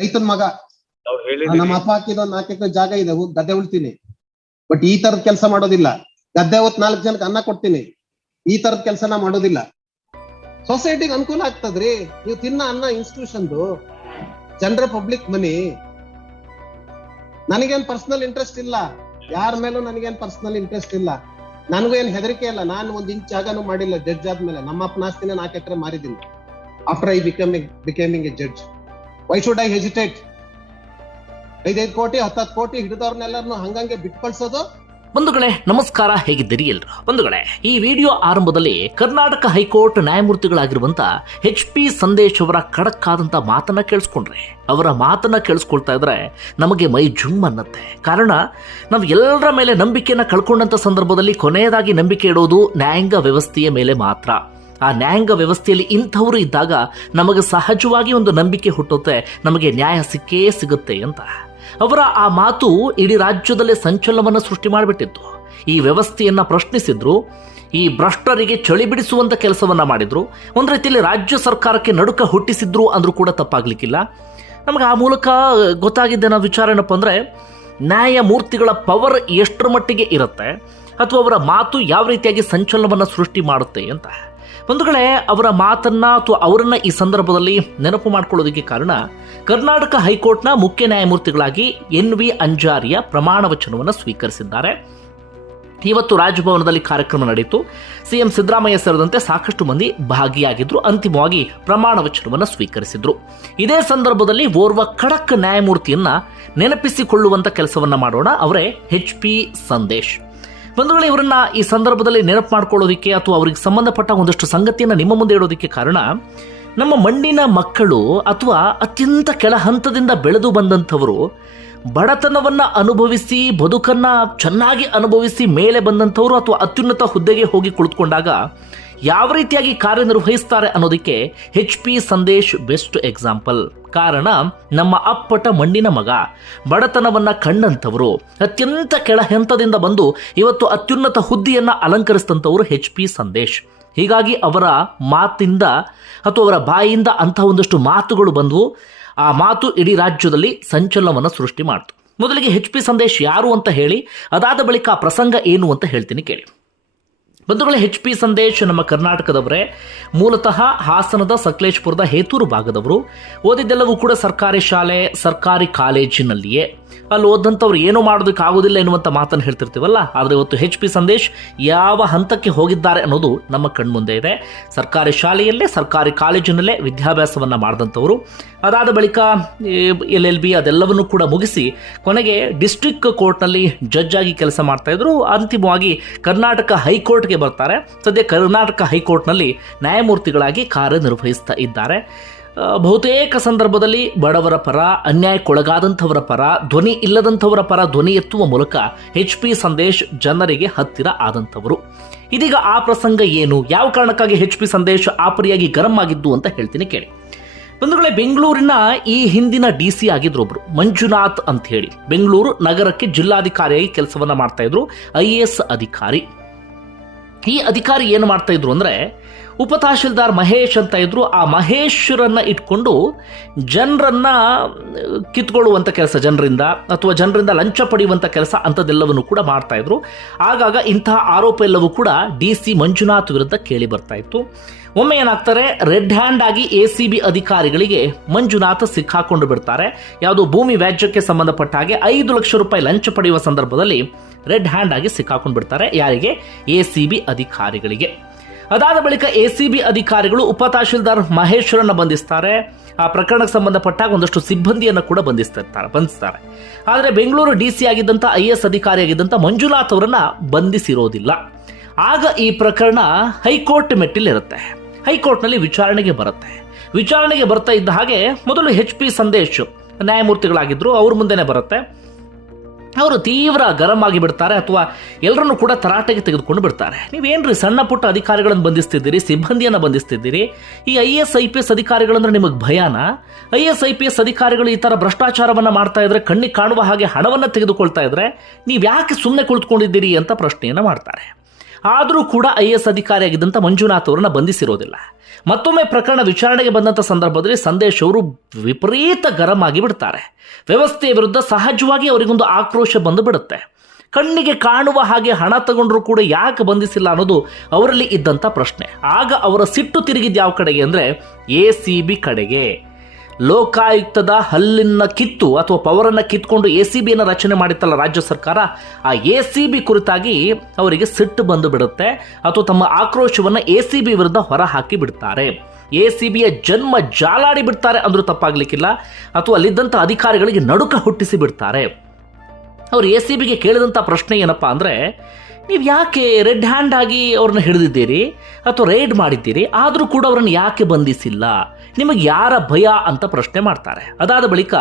ರೈತನ ಮಗ. ನಮ್ಮ ಅಪ್ಪ ಹಾಕಿದ ಒಂದ್ ನಾಲ್ಕು ಎಕರೆ ಜಾಗ ಇದೆ ಗದ್ದೆ ಉಳ್ತೀನಿ. ಬಟ್ ಈ ತರದ ಕೆಲಸ ಮಾಡೋದಿಲ್ಲ. ಗದ್ದೆ ಹೊತ್ ನಾಲ್ಕು ಜನಕ್ಕೆ ಅನ್ನ ಕೊಡ್ತೀನಿ. ಈ ತರದ ಕೆಲಸನ ಮಾಡೋದಿಲ್ಲ. ಸೊಸೈಟಿಗೆ ಅನುಕೂಲ ಆಗ್ತದ್ರಿ. ನೀವು ತಿನ್ನ ಅನ್ನ ಇನ್ಸ್ಟಿಟ್ಯೂಷನ್ದು ಜನರ ಪಬ್ಲಿಕ್ ಮನಿ. ನನಗೇನ್ ಪರ್ಸನಲ್ ಇಂಟ್ರೆಸ್ಟ್ ಇಲ್ಲ. ಯಾರ ಮೇಲೂ ನನಗೇನ್ ಪರ್ಸನಲ್ ಇಂಟ್ರೆಸ್ಟ್ ಇಲ್ಲ. ನನಗೂ ಏನ್ ಹೆದರಿಕೆ ಇಲ್ಲ. ನಾನು ಒಂದ್ ಇಂಚ್ ಜಾಗನೂ ಮಾಡಿಲ್ಲ ಜಡ್ಜ್ ಆದ್ಮೇಲೆ. ನಮ್ಮ ಅಪ್ಪನ ಆಸ್ತಿನ ನಾಲ್ಕು ಎಕರೆ ಮಾರಿದ್ದೀನಿ. After I becoming becoming a judge why should I hesitate ಐದೈದು ಕೋಟಿ, ಹತ್ತತ್ತು ಕೋಟಿ ಹಿಡಿದವ್ರನ್ನೆಲ್ಲರನ್ನು ಹಂಗಂಗೆ ಬಿಟ್ಟು ಕಳ್ಸೋದು ಬಂಧುಗಳೇ, ನಮಸ್ಕಾರ. ಹೇಗಿದ್ದೀರಿ ಎಲ್ರು ಬಂಧುಗಳೇ, ಈ ವಿಡಿಯೋ ಆರಂಭದಲ್ಲಿ ಕರ್ನಾಟಕ ಹೈಕೋರ್ಟ್ ನ್ಯಾಯಮೂರ್ತಿಗಳಾಗಿರುವಂತ ಎಚ್ ಪಿ ಸಂದೇಶ್ ಅವರ ಖಡಕ್ ಆದಂತ ಮಾತನ್ನ ಕೇಳಿಸ್ಕೊಂಡ್ರೆ. ಅವರ ಮಾತನ್ನ ಕೇಳಿಸ್ಕೊಳ್ತಾ ಇದ್ರೆ ನಮಗೆ ಮೈ ಜುಮ್ ಅನ್ನತ್ತೆ. ಕಾರಣ, ನಾವು ಎಲ್ಲರ ಮೇಲೆ ನಂಬಿಕೆಯನ್ನ ಕಳ್ಕೊಂಡಂತ ಸಂದರ್ಭದಲ್ಲಿ ಕೊನೆಯದಾಗಿ ನಂಬಿಕೆ ಇಡೋದು ನ್ಯಾಯಾಂಗ ವ್ಯವಸ್ಥೆಯ ಮೇಲೆ ಮಾತ್ರ. ಆ ನ್ಯಾಯಾಂಗ ವ್ಯವಸ್ಥೆಯಲ್ಲಿ ಇಂಥವರು ಇದ್ದಾಗ ನಮಗೆ ಸಹಜವಾಗಿ ಒಂದು ನಂಬಿಕೆ ಹುಟ್ಟುತ್ತೆ, ನಮಗೆ ನ್ಯಾಯ ಸಿಕ್ಕೇ ಸಿಗುತ್ತೆ ಅಂತ. ಅವರ ಆ ಮಾತು ಇಡೀ ರಾಜ್ಯದಲ್ಲೇ ಸಂಚಲನವನ್ನು ಸೃಷ್ಟಿ ಮಾಡಿಬಿಟ್ಟಿತ್ತು. ಈ ವ್ಯವಸ್ಥೆಯನ್ನು ಪ್ರಶ್ನಿಸಿದ್ರು, ಈ ಭ್ರಷ್ಟರಿಗೆ ಚಳಿ ಬಿಡಿಸುವಂಥ ಕೆಲಸವನ್ನು ಮಾಡಿದ್ರು, ಒಂದು ರೀತಿಯಲ್ಲಿ ರಾಜ್ಯ ಸರ್ಕಾರಕ್ಕೆ ನಡುಕ ಹುಟ್ಟಿಸಿದ್ರು ಅಂದರೂ ಕೂಡ ತಪ್ಪಾಗಲಿಕ್ಕಿಲ್ಲ. ನಮಗೆ ಆ ಮೂಲಕ ಗೊತ್ತಾಗಿದ್ದ ನಾವು ವಿಚಾರ ಏನಪ್ಪ ಅಂದರೆ, ನ್ಯಾಯಮೂರ್ತಿಗಳ ಪವರ್ ಎಷ್ಟರ ಮಟ್ಟಿಗೆ ಇರುತ್ತೆ, ಅಥವಾ ಅವರ ಮಾತು ಯಾವ ರೀತಿಯಾಗಿ ಸಂಚಲನವನ್ನು ಸೃಷ್ಟಿ ಮಾಡುತ್ತೆ ಅಂತ. ಬಂಧುಗಳೇ, ಅವರ ಮಾತನ್ನ ಅಥವಾ ಅವರನ್ನ ಈ ಸಂದರ್ಭದಲ್ಲಿ ನೆನಪು ಮಾಡಿಕೊಳ್ಳೋದಕ್ಕೆ ಕಾರಣ, ಕರ್ನಾಟಕ ಹೈಕೋರ್ಟ್ನ ಮುಖ್ಯ ನ್ಯಾಯಮೂರ್ತಿಗಳಾಗಿ ಎನ್ ವಿ ಅಂಜಾರಿಯ ಪ್ರಮಾಣ ವಚನವನ್ನು ಸ್ವೀಕರಿಸಿದ್ದಾರೆ. ಇವತ್ತು ರಾಜಭವನದಲ್ಲಿ ಕಾರ್ಯಕ್ರಮ ನಡೆಯಿತು. ಸಿಎಂ ಸಿದ್ದರಾಮಯ್ಯ ಸೇರಿದಂತೆ ಸಾಕಷ್ಟು ಮಂದಿ ಭಾಗಿಯಾಗಿದ್ದರು ಅಂತಿಮವಾಗಿ ಪ್ರಮಾಣ ವಚನವನ್ನು ಸ್ವೀಕರಿಸಿದ್ರು. ಇದೇ ಸಂದರ್ಭದಲ್ಲಿ ಓರ್ವ ಖಡಕ್ ನ್ಯಾಯಮೂರ್ತಿಯನ್ನ ನೆನಪಿಸಿಕೊಳ್ಳುವಂತ ಕೆಲಸವನ್ನ ಮಾಡೋಣ. ಅವರೇ ಎಚ್ ಪಿ ಸಂದೇಶ್. ಬಂಧುಗಳೇ, ಇವರನ್ನ ಈ ಸಂದರ್ಭದಲ್ಲಿ ನೆನಪು ಮಾಡ್ಕೊಳ್ಳೋದಕ್ಕೆ ಅಥವಾ ಅವರಿಗೆ ಸಂಬಂಧಪಟ್ಟ ಒಂದಷ್ಟು ಸಂಗತಿಯನ್ನ ನಿಮ್ಮ ಮುಂದೆ ಇಡೋದಕ್ಕೆ ಕಾರಣ, ನಮ್ಮ ಮಣ್ಣಿನ ಮಕ್ಕಳು ಅಥವಾ ಅತ್ಯಂತ ಕೆಳ ಹಂತದಿಂದ ಬೆಳೆದು ಬಂದಂಥವರು ಬಡತನವನ್ನ ಅನುಭವಿಸಿ, ಬದುಕನ್ನ ಚೆನ್ನಾಗಿ ಅನುಭವಿಸಿ ಮೇಲೆ ಬಂದಂಥವರು ಅಥವಾ ಅತ್ಯುನ್ನತ ಹುದ್ದೆಗೆ ಹೋಗಿ ಕುಳಿತುಕೊಂಡಾಗ ಯಾವ ರೀತಿಯಾಗಿ ಕಾರ್ಯನಿರ್ವಹಿಸ್ತಾರೆ ಅನ್ನೋದಕ್ಕೆ H P Sandesh best example ಕಾರಣ, ನಮ್ಮ ಅಪ್ಪಟ ಮಣ್ಣಿನ ಮಗ, ಬಡತನವನ್ನ ಕಂಡಂಥವರು ಅತ್ಯಂತ ಕೆಳ ಹಂತದಿಂದ ಬಂದು ಇವತ್ತು ಅತ್ಯುನ್ನತ ಹುದ್ದೆಯನ್ನ ಅಲಂಕರಿಸಿದಂಥವರು ಹೆಚ್ ಪಿ ಸಂದೇಶ್. ಹೀಗಾಗಿ ಅವರ ಮಾತಿಂದ ಅಥವಾ ಅವರ ಬಾಯಿಯಿಂದ ಅಂತಹ ಒಂದಷ್ಟು ಮಾತುಗಳು ಬಂದವು ಆ ಮಾತು ಇಡೀ ರಾಜ್ಯದಲ್ಲಿ ಸಂಚಲನವನ್ನು ಸೃಷ್ಟಿ ಮಾಡಿತು. ಮೊದಲಿಗೆ ಹೆಚ್ ಪಿ ಸಂದೇಶ್ ಯಾರು ಅಂತ ಹೇಳಿ, ಅದಾದ ಬಳಿಕ ಆ ಪ್ರಸಂಗ ಏನು ಅಂತ ಹೇಳ್ತೀನಿ ಕೇಳಿ. ಬಂಧುಗಳೇ ಹೆಚ್ ಪಿ ಸಂದೇಶ್ ನಮ್ಮ ಕರ್ನಾಟಕದವರೇ. ಮೂಲತಃ ಹಾಸನದ ಸಕಲೇಶ್ಪುರದ ಹೇತೂರು ಭಾಗದವರು. ಓದಿದ್ದೆಲ್ಲವೂ ಕೂಡ ಸರ್ಕಾರಿ ಶಾಲೆ, ಸರ್ಕಾರಿ ಕಾಲೇಜಿನಲ್ಲಿಯೇ. ಅಲ್ಲಿ ಓದಂಥವ್ರು ಏನೂ ಮಾಡೋದಕ್ಕೆ ಆಗೋದಿಲ್ಲ ಎನ್ನುವಂಥ ಮಾತನ್ನು ಹೇಳ್ತಿರ್ತೀವಲ್ಲ? ಆದರೆ ಇವತ್ತು ಹೆಚ್ ಪಿ ಸಂದೇಶ್ ಯಾವ ಹಂತಕ್ಕೆ ಹೋಗಿದ್ದಾರೆ ಅನ್ನೋದು ನಮ್ಮ ಕಣ್ಮುಂದೆ ಇದೆ. ಸರ್ಕಾರಿ ಶಾಲೆಯಲ್ಲೇ, ಸರ್ಕಾರಿ ಕಾಲೇಜಿನಲ್ಲೇ ವಿದ್ಯಾಭ್ಯಾಸವನ್ನು ಮಾಡಿದಂಥವರು. ಅದಾದ ಬಳಿಕ ಎಲ್ ಎಲ್ ಬಿ ಅದೆಲ್ಲವನ್ನು ಕೂಡ ಮುಗಿಸಿ ಕೊನೆಗೆ ಡಿಸ್ಟ್ರಿಕ್ಟ್ ಕೋರ್ಟ್ನಲ್ಲಿ ಜಡ್ಜ್ ಆಗಿ ಕೆಲಸ ಮಾಡ್ತಾ ಇದ್ರು. ಅಂತಿಮವಾಗಿ ಕರ್ನಾಟಕ ಹೈಕೋರ್ಟ್ಗೆ ಬರ್ತಾರೆ. ಸದ್ಯ ಕರ್ನಾಟಕ ಹೈಕೋರ್ಟ್ನಲ್ಲಿ ನ್ಯಾಯಮೂರ್ತಿಗಳಾಗಿ ಕಾರ್ಯನಿರ್ವಹಿಸ್ತಾ ಇದ್ದಾರೆ. ಬಹುತೇಕ ಸಂದರ್ಭದಲ್ಲಿ ಬಡವರ ಪರ, ಅನ್ಯಾಯಕ್ಕೊಳಗಾದಂಥವರ ಪರ, ಧ್ವನಿ ಇಲ್ಲದಂಥವರ ಪರ ಧ್ವನಿ ಎತ್ತುವ ಮೂಲಕ ಹೆಚ್ ಪಿ ಸಂದೇಶ್ ಜನರಿಗೆ ಹತ್ತಿರ ಆದಂಥವರು. ಇದೀಗ ಆ ಪ್ರಸಂಗ ಏನು? ಯಾವ ಕಾರಣಕ್ಕಾಗಿ ಹೆಚ್ ಪಿ ಸಂದೇಶ್ ಆಪರಿಯಾಗಿ ಗರಂ ಆಗಿದ್ದು ಅಂತ ಹೇಳ್ತೀನಿ ಕೇಳಿ. ಬಂಧುಗಳೇ, ಬೆಂಗಳೂರಿನ ಈ ಹಿಂದಿನ ಡಿ ಸಿ ಆಗಿದ್ರು ಒಬ್ರು, ಮಂಜುನಾಥ್ ಅಂತ ಹೇಳಿ. ಬೆಂಗಳೂರು ನಗರಕ್ಕೆ ಜಿಲ್ಲಾಧಿಕಾರಿಯಾಗಿ ಕೆಲಸವನ್ನ ಮಾಡ್ತಾ ಇದ್ರು ಐ ಎ ಎಸ್ ಅಧಿಕಾರಿ. ಈ ಅಧಿಕಾರಿ ಏನು ಮಾಡ್ತಾ ಇದ್ರು ಅಂದ್ರೆ ಉಪ ತಹಶೀಲ್ದಾರ್ ಮಹೇಶ್ ಅಂತ ಇದ್ರು, ಆ ಮಹೇಶ್ರನ್ನ ಇಟ್ಕೊಂಡು ಜನರನ್ನ ಕಿತ್ಕೊಳ್ಳುವಂಥ ಕೆಲಸ ಜನರಿಂದ ಅಥವಾ ಜನರಿಂದ ಲಂಚ ಪಡೆಯುವಂಥ ಕೆಲಸ ಅಂಥದ್ದೆಲ್ಲವನ್ನು ಕೂಡ ಮಾಡ್ತಾ ಇದ್ರು. ಆಗಾಗ ಇಂತಹ ಆರೋಪ ಎಲ್ಲವೂ ಕೂಡ ಡಿ ಸಿ ಮಂಜುನಾಥ್ ವಿರುದ್ಧ ಕೇಳಿ ಬರ್ತಾ ಇತ್ತು. ಒಮ್ಮೆ ಏನಾಗ್ತಾರೆ, ರೆಡ್ ಹ್ಯಾಂಡ್ ಆಗಿ ಎ ಸಿ ಬಿ ಅಧಿಕಾರಿಗಳಿಗೆ ಮಂಜುನಾಥ್ ಸಿಕ್ಕಾಕೊಂಡು ಬಿಡ್ತಾರೆ. ಯಾವುದೋ ಭೂಮಿ ವ್ಯಾಜ್ಯಕ್ಕೆ ಸಂಬಂಧಪಟ್ಟ ಹಾಗೆ ಐದು ಲಕ್ಷ ರೂಪಾಯಿ ಲಂಚ ಪಡೆಯುವ ಸಂದರ್ಭದಲ್ಲಿ ರೆಡ್ ಹ್ಯಾಂಡ್ ಆಗಿ ಸಿಕ್ಕಾಕೊಂಡು ಬಿಡ್ತಾರೆ. ಯಾರಿಗೆ? ಎ ಸಿ ಬಿ ಅಧಿಕಾರಿಗಳಿಗೆ. ಅದಾದ ಬಳಿಕ ಎ ಸಿ ಬಿ ಅಧಿಕಾರಿಗಳು ಉಪ ತಹಶೀಲ್ದಾರ್ ಮಹೇಶ್ವರನ್ನ ಬಂಧಿಸ್ತಾರೆ. ಆ ಪ್ರಕರಣಕ್ಕೆ ಸಂಬಂಧಪಟ್ಟಾಗ ಒಂದಷ್ಟು ಸಿಬ್ಬಂದಿಯನ್ನು ಕೂಡ ಬಂಧಿಸ್ತಿರ್ತಾರೆ, ಬಂಧಿಸ್ತಾರೆ. ಆದರೆ ಬೆಂಗಳೂರು ಡಿ ಸಿ ಆಗಿದ್ದಂಥ ಐ ಎಸ್ ಅಧಿಕಾರಿಯಾಗಿದ್ದಂಥ ಮಂಜುನಾಥ್ ಅವರನ್ನ ಬಂಧಿಸಿರೋದಿಲ್ಲ. ಆಗ ಈ ಪ್ರಕರಣ ಹೈಕೋರ್ಟ್ ಮೆಟ್ಟಿಲಿರುತ್ತೆ. ಹೈಕೋರ್ಟ್ನಲ್ಲಿ ವಿಚಾರಣೆಗೆ ಬರುತ್ತೆ. ವಿಚಾರಣೆಗೆ ಬರ್ತಾ ಇದ್ದ ಹಾಗೆ ಮೊದಲು ಎಚ್ ಪಿ ಸಂದೇಶ್ ನ್ಯಾಯಮೂರ್ತಿಗಳಾಗಿದ್ರು, ಅವ್ರ ಮುಂದೆನೆ ಬರುತ್ತೆ. ಅವರು ತೀವ್ರ ಗರಂ ಆಗಿ ಬಿಡ್ತಾರೆ ಅಥವಾ ಎಲ್ಲರನ್ನು ಕೂಡ ತರಾಟೆಗೆ ತೆಗೆದುಕೊಂಡು ಬಿಡ್ತಾರೆ. ನೀವೇನ್ರಿ ಸಣ್ಣ ಪುಟ್ಟ ಅಧಿಕಾರಿಗಳನ್ನು ಬಂಧಿಸ್ತಿದ್ದೀರಿ, ಸಿಬ್ಬಂದಿಯನ್ನು ಬಂಧಿಸ್ತಿದ್ದೀರಿ? ಈ I S I P S ಅಧಿಕಾರಿಗಳಂದ್ರೆ ನಿಮಗೆ ಭಯನಾ? I S I P S ಅಧಿಕಾರಿಗಳು ಈ ಥರ ಭ್ರಷ್ಟಾಚಾರವನ್ನು ಮಾಡ್ತಾ ಇದ್ರೆ, ಕಣ್ಣಿಗೆ ಕಾಣುವ ಹಾಗೆ ಹಣವನ್ನು ತೆಗೆದುಕೊಳ್ತಾ ಇದ್ರೆ ನೀವು ಯಾಕೆ ಸುಮ್ಮನೆ ಕುಳಿತುಕೊಂಡಿದ್ದೀರಿ ಅಂತ ಪ್ರಶ್ನೆಯನ್ನು ಮಾಡ್ತಾರೆ. ಆದರೂ ಕೂಡ ಐ ಎಸ್ ಅಧಿಕಾರಿಯಾಗಿದ್ದಂಥ ಮಂಜುನಾಥ್ ಅವರನ್ನು ಬಂಧಿಸಿರೋದಿಲ್ಲ. ಮತ್ತೊಮ್ಮೆ ಪ್ರಕರಣ ವಿಚಾರಣೆಗೆ ಬಂದಂಥ ಸಂದರ್ಭದಲ್ಲಿ ಸಂದೇಶ್ ಅವರು ವಿಪರೀತ ಗರಂ ಆಗಿ ಬಿಡ್ತಾರೆ. ವ್ಯವಸ್ಥೆಯ ವಿರುದ್ಧ ಸಹಜವಾಗಿ ಅವರಿಗೊಂದು ಆಕ್ರೋಶ ಬಂದು ಬಿಡುತ್ತೆ. ಕಣ್ಣಿಗೆ ಕಾಣುವ ಹಾಗೆ ಹಣ ತಗೊಂಡ್ರೂ ಕೂಡ ಯಾಕೆ ಬಂಧಿಸಿಲ್ಲ ಅನ್ನೋದು ಅವರಲ್ಲಿ ಇದ್ದಂಥ ಪ್ರಶ್ನೆ. ಆಗ ಅವರ ಸಿಟ್ಟು ತಿರುಗಿದ ಯಾವ ಕಡೆಗೆ ಅಂದರೆ ಎ ಸಿ ಬಿ ಕಡೆಗೆ. ಲೋಕಾಯುಕ್ತದ ಹಲ್ಲಿನ ಕಿತ್ತು ಅಥವಾ ಪವರನ್ನು ಕಿತ್ಕೊಂಡು ಎ ಸಿ ಬಿಯನ್ನು ರಚನೆ ಮಾಡಿತ್ತಲ್ಲ ರಾಜ್ಯ ಸರ್ಕಾರ, ಆ ಎ ಸಿ ಬಿ ಕುರಿತಾಗಿ ಅವರಿಗೆ ಸಿಟ್ಟು ಬಂದು ಬಿಡುತ್ತೆ. ಅಥವಾ ತಮ್ಮ ಆಕ್ರೋಶವನ್ನು ಎ ಸಿ ಬಿ ವಿರುದ್ಧ ಹೊರ ಹಾಕಿ ಬಿಡ್ತಾರೆ. ಎ ಸಿ ಬಿಯ ಜನ್ಮ ಜಾಲಾಡಿ ಬಿಡ್ತಾರೆ ಅಂದ್ರೂ ತಪ್ಪಾಗ್ಲಿಕ್ಕಿಲ್ಲ. ಅಥವಾ ಅಲ್ಲಿದ್ದಂಥ ಅಧಿಕಾರಿಗಳಿಗೆ ನಡುಕ ಹುಟ್ಟಿಸಿ ಬಿಡ್ತಾರೆ. ಅವ್ರು ಎ ಸಿ ಬಿಗೆ ಕೇಳಿದಂಥ ಪ್ರಶ್ನೆ ಏನಪ್ಪ ಅಂದರೆ, ನೀವು ಯಾಕೆ ರೆಡ್ ಹ್ಯಾಂಡ್ ಆಗಿ ಅವ್ರನ್ನ ಹಿಡಿದಿದ್ದೀರಿ? ಅಥವಾ ರೈಡ್ ಮಾಡಿದ್ದೀರಿ? ಆದರೂ ಕೂಡ ಅವ್ರನ್ನ ಯಾಕೆ ಬಂಧಿಸಿಲ್ಲ? ನಿಮಗೆ ಯಾರ ಭಯ ಅಂತ ಪ್ರಶ್ನೆ ಮಾಡ್ತಾರೆ. ಅದಾದ ಬಳಿಕ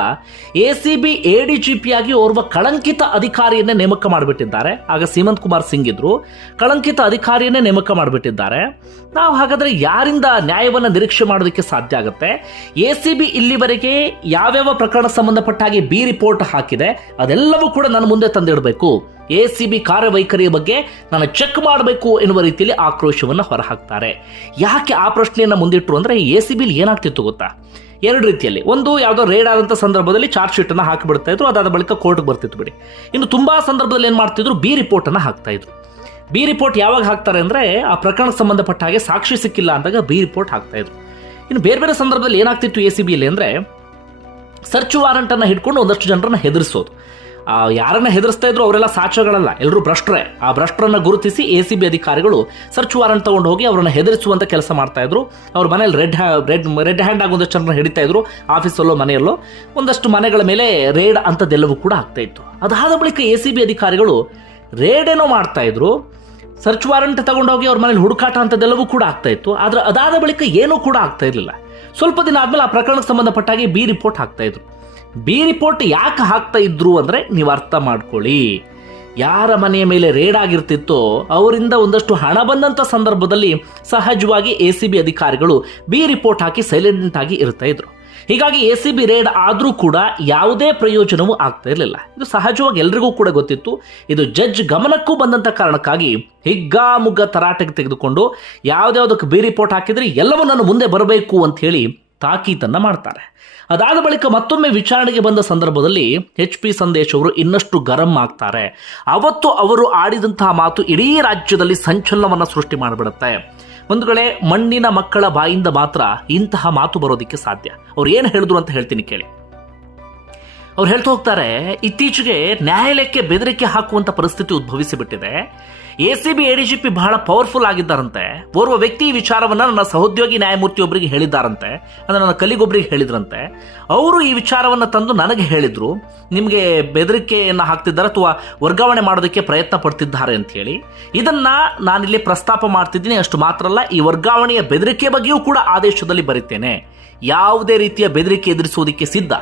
A C B, A D G P ಆಗಿ ಓರ್ವ ಕಳಂಕಿತ ಅಧಿಕಾರಿಯನ್ನೇ ನೇಮಕ ಮಾಡಿಬಿಟ್ಟಿದ್ದಾರೆ. ಆಗ ಸೀಮಂತ್ ಕುಮಾರ್ ಸಿಂಗ್ ಇದ್ರು. ಕಳಂಕಿತ ಅಧಿಕಾರಿಯನ್ನೇ ನೇಮಕ ಮಾಡಿಬಿಟ್ಟಿದ್ದಾರೆ. ನಾವು ಹಾಗಾದರೆ ಯಾರಿಂದ ನ್ಯಾಯವನ್ನು ನಿರೀಕ್ಷೆ ಮಾಡೋದಕ್ಕೆ ಸಾಧ್ಯ ಆಗುತ್ತೆ? ಎ ಸಿ ಬಿ ಇಲ್ಲಿವರೆಗೆ ಯಾವ್ಯಾವ ಪ್ರಕರಣ ಸಂಬಂಧಪಟ್ಟ ಹಾಗೆ ಬಿ ರಿಪೋರ್ಟ್ ಹಾಕಿದೆ? ಅದೆಲ್ಲವೂ ಕೂಡ ನನ್ನ ಮುಂದೆ ತಂದಿಡಬೇಕು. ಎ ಸಿ ಬಿ ಕಾರ್ಯವೈಖರಿಯ ಬಗ್ಗೆ ನಾನು ಚೆಕ್ ಮಾಡಬೇಕು ಎನ್ನುವ ರೀತಿಯಲ್ಲಿ ಆಕ್ರೋಶವನ್ನು ಹೊರಹಾಕ್ತಾರೆ. ಯಾಕೆ ಆ ಪ್ರಶ್ನೆಯನ್ನು ಮುಂದಿಟ್ಟರು ಅಂದರೆ ಎ ಸಿ ಬಿಲಿ ಏನಾಗ್ತಿತ್ತು ಗೊತ್ತಾ? ಎರಡು ರೀತಿಯಲ್ಲಿ. ಒಂದು ಯಾವುದೋ ರೇಡ್ ಆದಂಥ ಸಂದರ್ಭದಲ್ಲಿ ಚಾರ್ಜ್ ಶೀಟನ್ನು ಹಾಕಿಬಿಡ್ತಾ ಇದ್ರು, ಅದಾದ ಬಳಿಕ ಕೋರ್ಟ್ಗೆ ಬರ್ತಿತ್ತು ಬಿಡಿ. ಇನ್ನು ತುಂಬ ಸಂದರ್ಭದಲ್ಲಿ ಏನು ಮಾಡ್ತಿದ್ರು? ಬಿ ರಿಪೋರ್ಟನ್ನು ಹಾಕ್ತಾ ಇದ್ರು. ಬಿ ರಿಪೋರ್ಟ್ ಯಾವಾಗ ಹಾಕ್ತಾರೆ ಅಂದರೆ ಆ ಪ್ರಕರಣಕ್ಕೆ ಸಂಬಂಧಪಟ್ಟ ಹಾಗೆ ಸಾಕ್ಷಿ ಸಿಕ್ಕಿಲ್ಲ ಅಂದಾಗ ಬಿ ರಿಪೋರ್ಟ್ ಹಾಕ್ತಾ ಇದ್ರು. ಇನ್ನು ಬೇರೆ ಬೇರೆ ಸಂದರ್ಭದಲ್ಲಿ ಏನಾಗ್ತಿತ್ತು ಎ ಸಿ ಬಿಯಲ್ಲಿ ಅಂದರೆ ಸರ್ಚ್ ವಾರಂಟನ್ನು ಹಿಡ್ಕೊಂಡು ಒಂದಷ್ಟು ಜನರನ್ನ ಹೆದರಿಸೋದು. ಯಾರನ್ನ ಹೆದರಿಸ್ತಾ ಇದ್ರು ಅವರೆಲ್ಲ ಸಾಕ್ಷ್ಯಗಳಲ್ಲ ಎಲ್ಲರೂ ಭ್ರಷ್ಟರೇ. ಆ ಭ್ರಷ್ಟರನ್ನ ಗುರುತಿಸಿ ಎ ಸಿ ಬಿ ಅಧಿಕಾರಿಗಳು ಸರ್ಚ್ ವಾರಂಟ್ ತಗೊಂಡು ಹೋಗಿ ಅವರನ್ನ ಹೆದರಿಸುವಂತ ಕೆಲಸ ಮಾಡ್ತಾ ಇದ್ರು. ಅವ್ರ ಮನೇಲಿ ರೆಡ್ ರೆಡ್ ರೆಡ್ ಹ್ಯಾಂಡ್ ಆಗೊಂದಷ್ಟು ಜನರನ್ನ ಹಿಡಿತಾ ಇದ್ರು ಆಫೀಸಲ್ಲೋ ಮನೆಯಲ್ಲೋ. ಒಂದಷ್ಟು ಮನೆಗಳ ಮೇಲೆ ರೇಡ್ ಅಂತದೆಲ್ಲವೂ ಕೂಡ ಆಗ್ತಾ ಇತ್ತು. ಅದಾದ ಬಳಿಕ ಎ ಸಿ ಬಿ ಅಧಿಕಾರಿಗಳು ರೇಡ್ ಏನೋ ಮಾಡ್ತಾ ಇದ್ರು. ಸರ್ಚ್ ವಾರಂಟ್ ತಗೊಂಡೋಗಿ ಅವ್ರ ಮನೇಲಿ ಹುಡುಕಾಟ ಅಂತದೆಲ್ಲವೂ ಕೂಡ ಆಗ್ತಾ ಇತ್ತು. ಆದ್ರೆ ಅದಾದ ಬಳಿಕ ಏನೂ ಕೂಡ ಆಗ್ತಾ ಇರಲಿಲ್ಲ. ಸ್ವಲ್ಪ ದಿನ ಆದ್ಮೇಲೆ ಆ ಪ್ರಕರಣಕ್ಕೆ ಸಂಬಂಧಪಟ್ಟಾಗಿ ಬಿ ರಿಪೋರ್ಟ್ ಹಾಕ್ತಾ ಇದ್ರು. ಬಿ ರಿಪೋರ್ಟ್ ಯಾಕೆ ಹಾಕ್ತಾ ಇದ್ರು ಅಂದರೆ ನೀವು ಅರ್ಥ ಮಾಡ್ಕೊಳ್ಳಿ. ಯಾರ ಮನೆಯ ಮೇಲೆ ರೇಡ್ ಆಗಿರ್ತಿತ್ತೋ ಅವರಿಂದ ಒಂದಷ್ಟು ಹಣ ಬಂದಂಥ ಸಂದರ್ಭದಲ್ಲಿ ಸಹಜವಾಗಿ ಎ ಸಿ ಬಿ ಅಧಿಕಾರಿಗಳು ಬಿ ರಿಪೋರ್ಟ್ ಹಾಕಿ ಸೈಲೆಂಟ್ ಆಗಿ ಇರ್ತಾ ಇದ್ರು. ಹೀಗಾಗಿ ಎ ಸಿ ಬಿ ರೇಡ್ ಆದರೂ ಕೂಡ ಯಾವುದೇ ಪ್ರಯೋಜನವೂ ಆಗ್ತಾ ಇರಲಿಲ್ಲ. ಇದು ಸಹಜವಾಗಿ ಎಲ್ರಿಗೂ ಕೂಡ ಗೊತ್ತಿತ್ತು. ಇದು ಜಡ್ಜ್ ಗಮನಕ್ಕೂ ಬಂದಂಥ ಕಾರಣಕ್ಕಾಗಿ ಹಿಗ್ಗಾಮುಗ್ಗ ತರಾಟೆಗೆ ತೆಗೆದುಕೊಂಡು ಯಾವುದ್ಯಾವುದಕ್ಕೆ ಬಿ ರಿಪೋರ್ಟ್ ಹಾಕಿದ್ರೆ ಎಲ್ಲವೂ ನಾನು ಮುಂದೆ ಬರಬೇಕು ಅಂತ ಹೇಳಿ ತಾಕೀತನ್ನ ಮಾಡ್ತಾರೆ. ಅದಾದ ಬಳಿಕ ಮತ್ತೊಮ್ಮೆ ವಿಚಾರಣೆಗೆ ಬಂದ ಸಂದರ್ಭದಲ್ಲಿ ಎಚ್ ಪಿ ಸಂದೇಶ್ ಅವರು ಇನ್ನಷ್ಟು ಗರಂ ಆಗ್ತಾರೆ. ಅವತ್ತು ಅವರು ಆಡಿದಂತಹ ಮಾತು ಇಡೀ ರಾಜ್ಯದಲ್ಲಿ ಸಂಚಲನವನ್ನು ಸೃಷ್ಟಿ ಮಾಡಿಬಿಡುತ್ತೆ. ಒಂದು ಕಡೆ ಮಣ್ಣಿನ ಮಕ್ಕಳ ಬಾಯಿಂದ ಮಾತ್ರ ಇಂತಹ ಮಾತು ಬರೋದಕ್ಕೆ ಸಾಧ್ಯ. ಅವ್ರು ಏನು ಹೇಳಿದ್ರು ಅಂತ ಹೇಳ್ತೀನಿ ಕೇಳಿ. ಅವ್ರು ಹೇಳ್ತಾ ಹೋಗ್ತಾರೆ, ಇತ್ತೀಚೆಗೆ ನ್ಯಾಯಾಲಯಕ್ಕೆ ಬೆದರಿಕೆ ಹಾಕುವಂತ ಪರಿಸ್ಥಿತಿ ಉದ್ಭವಿಸಿ ಬಿಟ್ಟಿದೆ. ಎ ಸಿ ಬಿ ಎಡಿಜಿಪಿ ಬಹಳ ಪವರ್ಫುಲ್ ಆಗಿದ್ದಾರಂತೆ. ಓರ್ವ ವ್ಯಕ್ತಿ ಈ ವಿಚಾರವನ್ನ ನನ್ನ ಸಹೋದ್ಯೋಗಿ ನ್ಯಾಯಮೂರ್ತಿ ಒಬ್ಬರಿಗೆ ಹೇಳಿದ್ದಾರಂತೆ, ಅಂದ್ರೆ ನನ್ನ ಕಲಿಗೊಬ್ಬರಿಗೆ ಹೇಳಿದ್ರಂತೆ. ಅವರು ಈ ವಿಚಾರವನ್ನ ತಂದು ನನಗೆ ಹೇಳಿದ್ರು, ನಿಮಗೆ ಬೆದರಿಕೆಯನ್ನ ಹಾಕ್ತಿದ್ದಾರೆ ಅಥವಾ ವರ್ಗಾವಣೆ ಮಾಡೋದಕ್ಕೆ ಪ್ರಯತ್ನ ಪಡ್ತಿದ್ದಾರೆ ಅಂತ ಹೇಳಿ. ಇದನ್ನ ನಾನಿಲ್ಲಿ ಪ್ರಸ್ತಾಪ ಮಾಡ್ತಿದ್ದೀನಿ, ಅಷ್ಟು ಮಾತ್ರ ಅಲ್ಲ, ಈ ವರ್ಗಾವಣೆಯ ಬೆದರಿಕೆ ಬಗ್ಗೆಯೂ ಕೂಡ ಆದೇಶದಲ್ಲಿ ಬರೀತೇನೆ. ಯಾವುದೇ ರೀತಿಯ ಬೆದರಿಕೆ ಎದುರಿಸುವುದಕ್ಕೆ ಸಿದ್ಧ.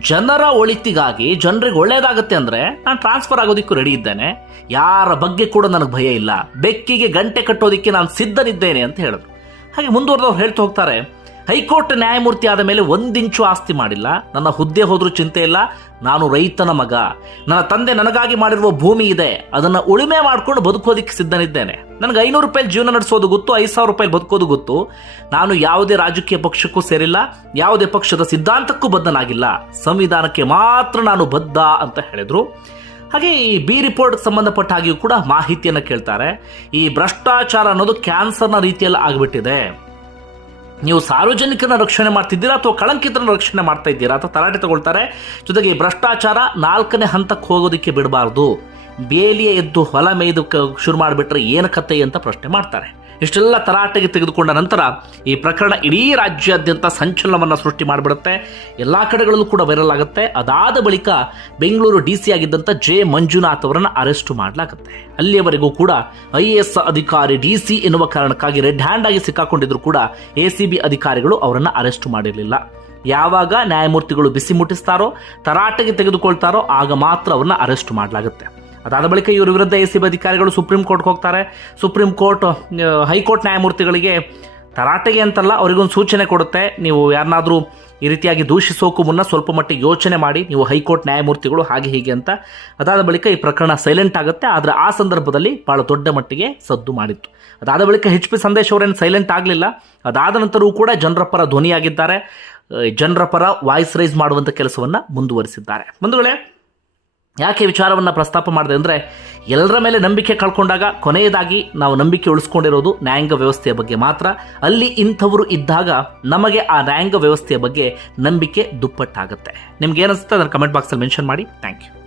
ಜನರ ಒಳಿತಿಗಾಗಿ ಜನರಿಗೆ ಒಳ್ಳೇದಾಗುತ್ತೆ ಅಂದ್ರೆ ನಾನು ಟ್ರಾನ್ಸ್ಫರ್ ಆಗೋದಿಕ್ಕೂ ರೆಡಿ ಇದ್ದೇನೆ. ಯಾರ ಬಗ್ಗೆ ಕೂಡ ನನಗೆ ಭಯ ಇಲ್ಲ. ಬೆಕ್ಕಿಗೆ ಗಂಟೆ ಕಟ್ಟೋದಿಕ್ಕೆ ನಾನು ಸಿದ್ಧನಿದ್ದೇನೆ ಅಂತ ಹೇಳಿದ್ರು. ಹಾಗೆ ಮುಂದುವರೆದವ್ರು ಹೇಳ್ತಾ ಹೋಗ್ತಾರೆ ಹೈಕೋರ್ಟ್ ನ್ಯಾಯಮೂರ್ತಿ ಆದ ಮೇಲೆ ಒಂದಿಂಚು ಆಸ್ತಿ ಮಾಡಿಲ್ಲ. ನನ್ನ ಹುದ್ದೆ ಹೋದ್ರೂ ಚಿಂತೆ ಇಲ್ಲ. ನಾನು ರೈತನ ಮಗ. ನನ್ನ ತಂದೆ ನನಗಾಗಿ ಮಾಡಿರುವ ಭೂಮಿ ಇದೆ. ಅದನ್ನ ಉಳಿಮೆ ಮಾಡ್ಕೊಂಡು ಬದುಕೋದಿಕ್ಕೆ ಸಿದ್ಧನಿದ್ದೇನೆ. ನನಗೆ ಐನೂರು ರೂಪಾಯಿ ಜೀವನ ನಡೆಸೋದು ಗೊತ್ತು, ಐದು ಸಾವಿರ ರೂಪಾಯಿ ಬದುಕೋದು ಗೊತ್ತು. ನಾನು ಯಾವುದೇ ರಾಜಕೀಯ ಪಕ್ಷಕ್ಕೂ ಸೇರಿಲ್ಲ, ಯಾವುದೇ ಪಕ್ಷದ ಸಿದ್ಧಾಂತಕ್ಕೂ ಬದ್ಧನಾಗಿಲ್ಲ. ಸಂವಿಧಾನಕ್ಕೆ ಮಾತ್ರ ನಾನು ಬದ್ಧ ಅಂತ ಹೇಳಿದ್ರು. ಹಾಗೆ ಈ ಬಿ ರಿಪೋರ್ಟ್ ಸಂಬಂಧಪಟ್ಟ ಹಾಗೆಯೂ ಕೂಡ ಮಾಹಿತಿಯನ್ನು ಕೇಳ್ತಾರೆ. ಈ ಭ್ರಷ್ಟಾಚಾರ ಅನ್ನೋದು ಕ್ಯಾನ್ಸರ್ನ ರೀತಿಯಲ್ಲಿ ಆಗಿಬಿಟ್ಟಿದೆ. ನೀವು ಸಾರ್ವಜನಿಕರನ್ನ ರಕ್ಷಣೆ ಮಾಡ್ತಿದ್ದೀರಾ ಅಥವಾ ಕಳಂಕಿತರನ್ನ ರಕ್ಷಣೆ ಮಾಡ್ತಾ ಇದ್ದೀರಾ ಅಥವಾ ತರಾಟೆ ತಗೊಳ್ತಾರೆ. ಜೊತೆಗೆ ಭ್ರಷ್ಟಾಚಾರ ನಾಲ್ಕನೇ ಹಂತಕ್ಕೆ ಹೋಗೋದಕ್ಕೆ ಬಿಡಬಾರ್ದು. ಬೇಲಿಯ ಎದ್ದು ಹೊಲ ಮೇಯ್ದು ಶುರು ಮಾಡಿಬಿಟ್ರೆ ಏನು ಕತೆ ಅಂತ ಪ್ರಶ್ನೆ ಮಾಡ್ತಾರೆ. ಇಷ್ಟೆಲ್ಲ ತರಾಟೆಗೆ ತೆಗೆದುಕೊಂಡ ನಂತರ ಈ ಪ್ರಕರಣ ಇಡೀ ರಾಜ್ಯಾದ್ಯಂತ ಸಂಚಲನವನ್ನು ಸೃಷ್ಟಿ ಮಾಡಿಬಿಡುತ್ತೆ. ಎಲ್ಲ ಕಡೆಗಳಲ್ಲೂ ಕೂಡ ವೈರಲ್ ಆಗುತ್ತೆ. ಅದಾದ ಬಳಿಕ ಬೆಂಗಳೂರು ಡಿ ಸಿ ಆಗಿದ್ದಂಥ ಜೆ ಮಂಜುನಾಥ್ ಅವರನ್ನು ಅರೆಸ್ಟ್ ಮಾಡಲಾಗುತ್ತೆ. ಅಲ್ಲಿಯವರೆಗೂ ಕೂಡ ಐ ಎ ಎಸ್ ಅಧಿಕಾರಿ ಡಿ ಸಿ ಎನ್ನುವ ಕಾರಣಕ್ಕಾಗಿ ರೆಡ್ ಹ್ಯಾಂಡ್ ಆಗಿ ಸಿಕ್ಕಾಕೊಂಡಿದ್ರು ಕೂಡ ಎ ಸಿ ಬಿ ಅಧಿಕಾರಿಗಳು ಅವರನ್ನು ಅರೆಸ್ಟ್ ಮಾಡಿರಲಿಲ್ಲ. ಯಾವಾಗ ನ್ಯಾಯಮೂರ್ತಿಗಳು ಬಿಸಿ ಮುಟ್ಟಿಸ್ತಾರೋ, ತರಾಟೆಗೆ ತೆಗೆದುಕೊಳ್ತಾರೋ, ಆಗ ಮಾತ್ರ ಅವ್ರನ್ನ ಅರೆಸ್ಟ್ ಮಾಡಲಾಗುತ್ತೆ. ಅದಾದ ಬಳಿಕ ಇವರ ವಿರುದ್ಧ ಎ ಸಿ ಬಿ ಅಧಿಕಾರಿಗಳು ಸುಪ್ರೀಂ ಕೋರ್ಟ್ಗೆ ಹೋಗ್ತಾರೆ. ಸುಪ್ರೀಂ ಕೋರ್ಟ್ ಹೈಕೋರ್ಟ್ ನ್ಯಾಯಮೂರ್ತಿಗಳಿಗೆ ತರಾಟೆಗೆ ಅಂತಲ್ಲ ಅವರಿಗೊಂದು ಸೂಚನೆ ಕೊಡುತ್ತೆ. ನೀವು ಯಾರನ್ನಾದರೂ ಈ ರೀತಿಯಾಗಿ ದೂಷಿಸೋಕು ಮುನ್ನ ಸ್ವಲ್ಪ ಮಟ್ಟಿಗೆ ಯೋಚನೆ ಮಾಡಿ, ನೀವು ಹೈಕೋರ್ಟ್ ನ್ಯಾಯಮೂರ್ತಿಗಳು ಹಾಗೆ ಹೀಗೆ ಅಂತ. ಅದಾದ ಬಳಿಕ ಈ ಪ್ರಕರಣ ಸೈಲೆಂಟ್ ಆಗುತ್ತೆ. ಆದರೆ ಆ ಸಂದರ್ಭದಲ್ಲಿ ಭಾಳ ದೊಡ್ಡ ಮಟ್ಟಿಗೆ ಸದ್ದು ಮಾಡಿತ್ತು. ಅದಾದ ಬಳಿಕ ಹೆಚ್ ಪಿ ಸಂದೇಶ್ ಅವರೇನು ಸೈಲೆಂಟ್ ಆಗಲಿಲ್ಲ. ಅದಾದ ನಂತರವೂ ಕೂಡ ಜನರ ಪರ ಧ್ವನಿಯಾಗಿದ್ದಾರೆ. ಜನರ ಪರ ವಾಯ್ಸ್ ರೈಸ್ ಮಾಡುವಂಥ ಕೆಲಸವನ್ನು ಮುಂದುವರಿಸಿದ್ದಾರೆ. ಬಂಧುಗಳೇ ಯಾಕೆ ವಿಚಾರವನ್ನು ಪ್ರಸ್ತಾಪ ಮಾಡಿದೆ ಅಂದರೆ ಎಲ್ಲರ ಮೇಲೆ ನಂಬಿಕೆ ಕಳ್ಕೊಂಡಾಗ ಕೊನೆಯದಾಗಿ ನಾವು ನಂಬಿಕೆ ಉಳಿಸ್ಕೊಂಡಿರೋದು ನ್ಯಾಯಾಂಗ ವ್ಯವಸ್ಥೆಯ ಬಗ್ಗೆ ಮಾತ್ರ. ಅಲ್ಲಿ ಇಂಥವರು ಇದ್ದಾಗ ನಮಗೆ ಆ ನ್ಯಾಯಾಂಗ ವ್ಯವಸ್ಥೆಯ ಬಗ್ಗೆ ನಂಬಿಕೆ ದುಪ್ಪಟ್ಟಾಗುತ್ತೆ. ನಿಮ್ಗೆ ಏನಿಸುತ್ತೆ ಅದನ್ನು ಕಮೆಂಟ್ ಬಾಕ್ಸಲ್ಲಿ ಮೆನ್ಷನ್ ಮಾಡಿ. Thank you